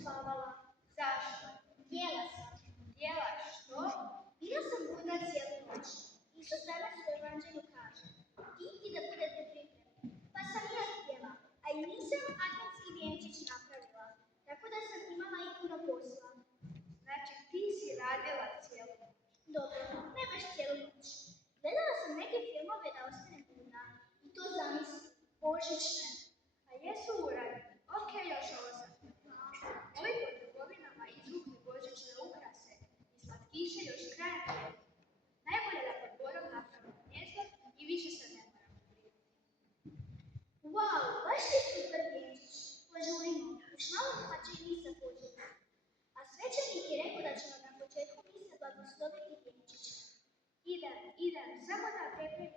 spavala. Zašto? Jela sam. Jela što? Bila sam budna cijelu noć. Isus danas u evanđelju kaže, idite da budete pripremni. Pa sam ja htjela, a i nisam adventski vjenčić napravila, tako da sam imala i puno posla. Znači ti si radila cijelu noć. Dobro, ne baš cijelu noć. Gledala sam neke filmove da ostanem budna. I to zamisli, božićne. A jesu uradni? Ok, još ovo sam htjela. Ovi po trgovinama izvukli božićne ukrase i slatkiše još krajem tjedna. Najbolje da pod borom napravimo gnjezdo i više se ne moramo brinuti. Wow, baš je super vjenčić. Požurimo, još malo pa će i misa početi. A svećenik je rekao da će nam na početku mise blagosloviti vjenčić. Idem, samo da pripremim